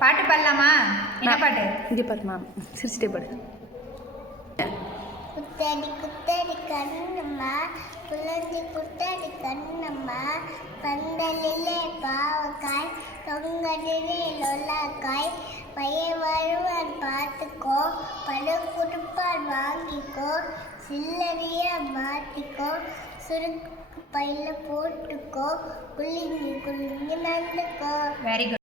பாட்டு பாடலாமா? என்ன பாட்டு? இங்கே பாருமா, சிரிச்சிட்டே பாடு. குத்தடி குத்தடி கண்ணம்மா, குழந்தை குத்தடி கண்ணம்மா, பந்தலிலே பாவக்காய், தொங்கலிலே லொல்லாக்காய், பையன் வருவான் பார்த்துக்கோ, பணம் கொடுப்பான் வாங்கிக்கோ, சில்லறையா மாற்றிக்கோ, சுருக்கு பையில போட்டுக்கோ, குளிங்கி குளிங்கி நடந்துக்கோ. Very good.